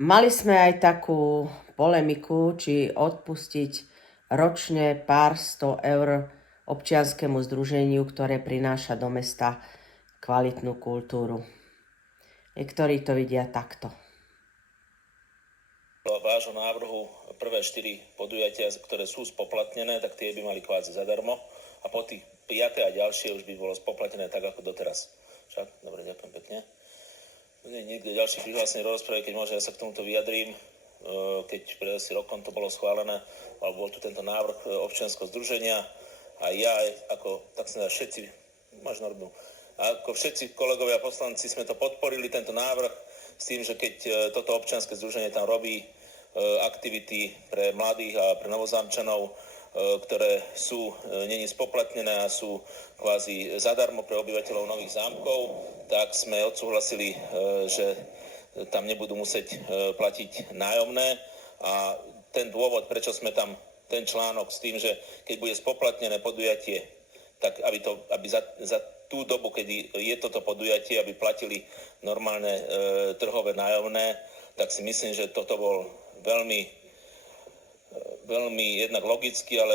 Mali sme aj takú polemiku, či odpustiť ročne pár 100 eur občianskemu združeniu, ktoré prináša do mesta kvalitnú kultúru. Niektorí to vidia takto. Vášho návrhu prvé 4 podujatia, ktoré sú spoplatnené, tak tie by mali kvázi zadarmo a po tých 5. a ďalšie už by bolo spoplatnené tak ako doteraz. Však? Dobre, ďakujem pekne. Nie je nikto ďalší prihlásený do rozpravy, keď môže, ja sa k tomuto vyjadrím. Keď pred asi rokom to bolo schválené, alebo bol tu tento návrh občianskeho združenia a ja ako, tak sa všetci, možno robím, ako všetci kolegovia poslanci sme to podporili, tento návrh, s tým, že keď toto občianske združenie tam robí aktivity pre mladých a pre novozámčanov, ktoré sú není spoplatnené a sú kvázi zadarmo pre obyvateľov Nových Zámkov, tak sme odsúhlasili, že tam nebudú musieť platiť nájomné a ten dôvod, prečo sme tam ten článok s tým, že keď bude spoplatnené podujatie, tak aby za tú dobu, kedy je toto podujatie, aby platili normálne trhové nájomné, tak si myslím, že toto bol veľmi jednak logický, ale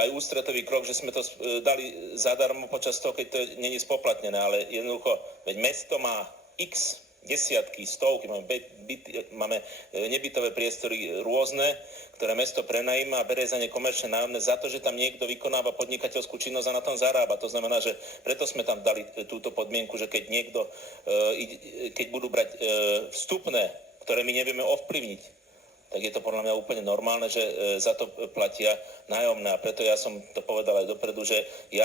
aj ústretový krok, že sme to dali zadarmo počas toho, keď to nie je spoplatnené, ale jednoducho, veď mesto má x desiatky, stovky, máme nebytové priestory rôzne, ktoré mesto prenajíma a berie za ne komerčné nájomné za to, že tam niekto vykonáva podnikateľskú činnosť a na tom zarába. To znamená, že preto sme tam dali túto podmienku, že keď budú brať vstupné, ktoré my nevieme ovplyvniť, tak je to podľa mňa úplne normálne, že za to platia nájomné. A preto ja som to povedal aj dopredu, že ja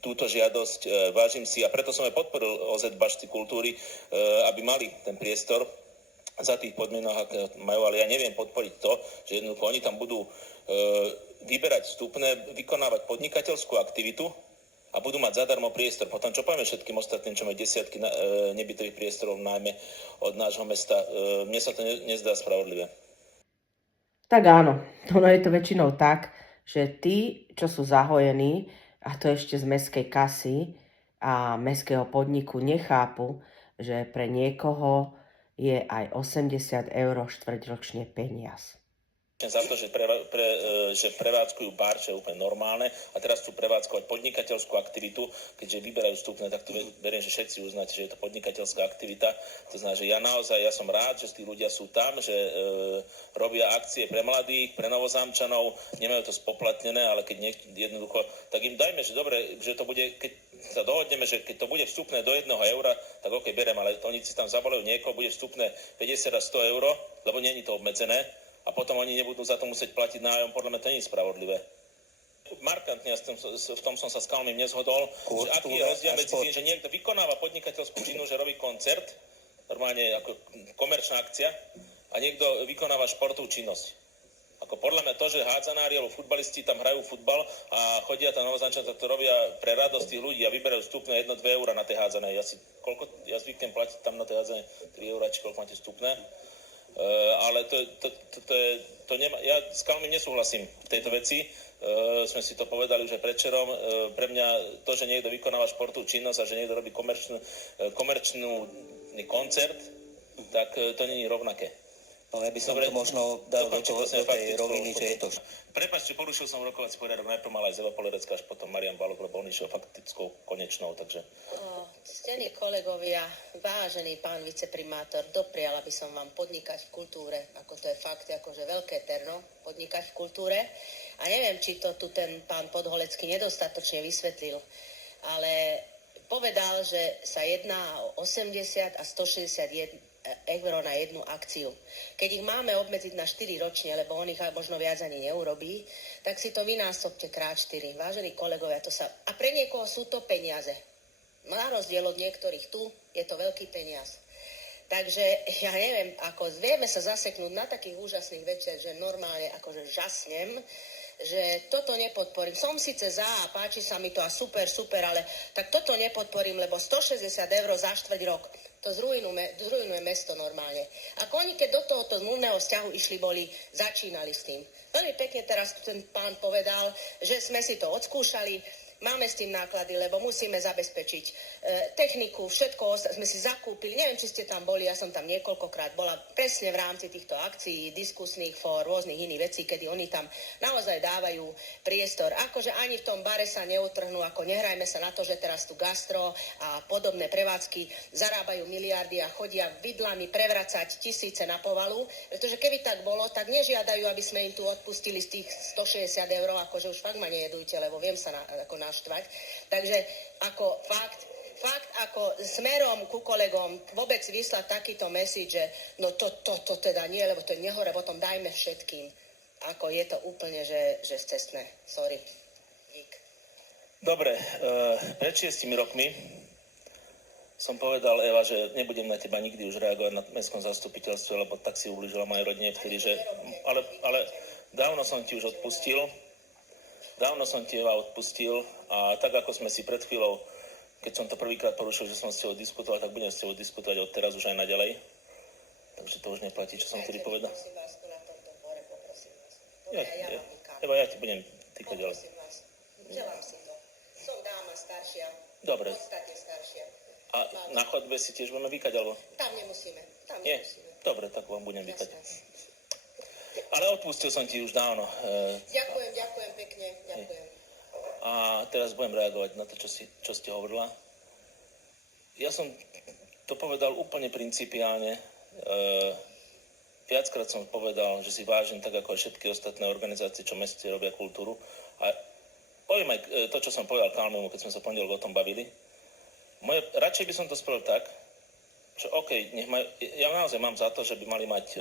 túto žiadosť vážim si a preto som aj podporil OZ Bašty kultúry, aby mali ten priestor za tých podmienok, aké majú, ale ja neviem podporiť to, že jednoducho oni tam budú vyberať vstupné, vykonávať podnikateľskú aktivitu a budú mať zadarmo priestor. Potom čo povieme všetkým ostatným, čo majú desiatky nebytových priestorov najmä od nášho mesta. Mne sa to nezdá spravodlivé. Tak áno, ono je to väčšinou tak, že tí, čo sú zahojení, a to ešte z mestskej kasy a mestského podniku, nechápu, že pre niekoho je aj 80 eur štvrťročne peniaz. Za to, že prevádzkujú bar, čo je úplne normálne a teraz chcú prevádzkovať podnikateľskú aktivitu, keďže vyberajú vstupné, tak to verím, že všetci uznáte, že je to podnikateľská aktivita. To znamená, že ja som rád, že tí ľudia sú tam, že robia akcie pre mladých, pre novozámčanov, nemajú to spoplatnené, ale keď jednoducho, tak im dajme, že dobre, že to bude, keď sa dohodneme, že keď to bude vstupné do 1 eura, tak ok, berem, ale oni si tam zavolajú niekoho, bude vstupné 50 a 100 eur, lebo nie je to obmedzené. A potom oni nebudú za to musieť platiť nájom, podľa mňa to nie je spravodlivé. Markantne, v tom som sa s Kalmým nezhodol, že aký je rozdiel medzi tým, že niekto vykonáva podnikateľskú činnosť, že robí koncert, normálne ako komerčná akcia, a niekto vykonáva športovú činnosť. Ako podľa mňa to, že hádzanári alebo futbalisti tam hrajú futbal a chodia tam novozámčania, to robia pre radosť tých ľudí a vyberajú vstupné 1-2 eur na tej hádzanej. Ja zvyknem platiť tam na tej hádzanej 3 eur, či koľko máte vstupné. Ale to nemá, ja s Kalmým nesúhlasím v tejto veci. Sme si to povedali už aj predčerom. Pre mňa to, že niekto vykonáva športovú činnosť a že niekto robí komerčnú koncert, tak to nie je rovnaké. No ja by som to možno dal do tej roviny, že je to... Prepáčte, porušil som rokovací poriadok, najprv mal aj Zeva Polerecka, až potom Marian Balog, lebo on išiel faktickou konečnou, takže... Ctení kolegovia, vážený pán viceprimátor, dopriala by som vám podnikať v kultúre, ako to je fakt, akože veľké terno, podnikať v kultúre. A neviem, či to tu ten pán Podholecký nedostatočne vysvetlil, ale povedal, že sa jedná o 80 a 161 eur na jednu akciu. Keď ich máme obmedziť na 4 ročne, lebo on ich možno viac ani neurobí, tak si to vynásobte krát 4. Vážení kolegovia, a pre niekoho sú to peniaze. Na rozdiel od niektorých tu je to veľký peniaz. Takže ja neviem, ako vieme sa zaseknúť na takých úžasných večer, že normálne akože žasnem, že toto nepodporím. Som síce za a páči sa mi to a super, ale tak toto nepodporím, lebo 160 eur za štvrť rok, to zrujnuje mesto normálne. Ako oni, keď do tohoto zmluvného vzťahu začínali s tým. Veľmi pekne teraz ten pán povedal, že sme si to odskúšali, máme s tým náklady, lebo musíme zabezpečiť techniku, všetko sme si zakúpili. Neviem, či ste tam boli, ja som tam niekoľkokrát bola presne v rámci týchto akcií, diskusných fór, rôznych iných vecí, kedy oni tam naozaj dávajú priestor. Akože ani v tom bare sa neutrhnú, ako nehrajme sa na to, že teraz tu gastro a podobné prevádzky zarábajú miliardy a chodia vidlami prevracať tisíce na povalu, pretože keby tak bolo, tak nežiadajú, aby sme im tu odpustili z tých 160 eur, akože už fakt ma nejedujte, lebo viem sa ako naštvať. Takže ako fakt ako smerom ku kolegom vôbec vyslať takýto message, že no to teda nie, lebo to je nehore, potom dajme všetkým. Ako je to úplne, že scestné. Sorry. Dík. Dobre, pred 6 rokmi som povedal, Eva, že nebudem na teba nikdy už reagovať na mestskom zastupiteľstve, lebo tak si ublížila mojej rodine vtedy, že... Ale dávno som ti už odpustil. Dávno som ti, Eva, odpustil a tak, ako sme si pred chvíľou, keď som to prvýkrát porušil, že som s tebou diskutoval, tak budem s tebou diskutovať od teraz už aj naďalej. Takže to už neplatí, čo som vtedy povedal. Eva, ja ti budem týkať ďalej. Želám si to. Som dáma staršia. Dobre. Podstatne staršia. A na chodbe si tiež budeme vykať, alebo? Tam nemusíme. Nie? Dobre, tak vám budem vykať. Ale odpustil som ti už dávno. Ďakujem pekne. Ďakujem. A teraz budem reagovať na to, čo ste hovorila. Ja som to povedal úplne principiálne. Viackrát som povedal, že si vážim tak ako aj všetky ostatné organizácie, čo v meste robia kultúru. A poviem aj to, čo som povedal Kalmému, keď sme sa pondelok o tom bavili. Radšej by som to spravil tak, že ja naozaj mám za to, že by mali mať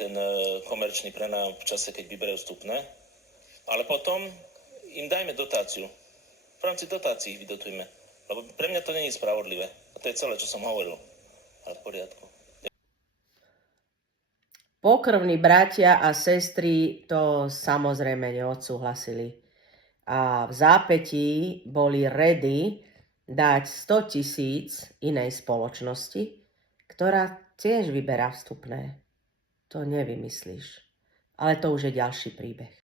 ten komerčný prenájom v čase, keď vyberajú vstupné, ale potom im dajme dotáciu. V rámci dotácií ich vydotujme. Lebo pre mňa to nie je spravodlivé. A to je celé, čo som hovoril. Ale v poriadku. Pokrvní bratia a sestry to samozrejme neodsúhlasili. A v zápätí boli ready dať 100 000 inej spoločnosti, ktorá tiež vyberá vstupné. To nevymyslíš. Ale to už je ďalší príbeh.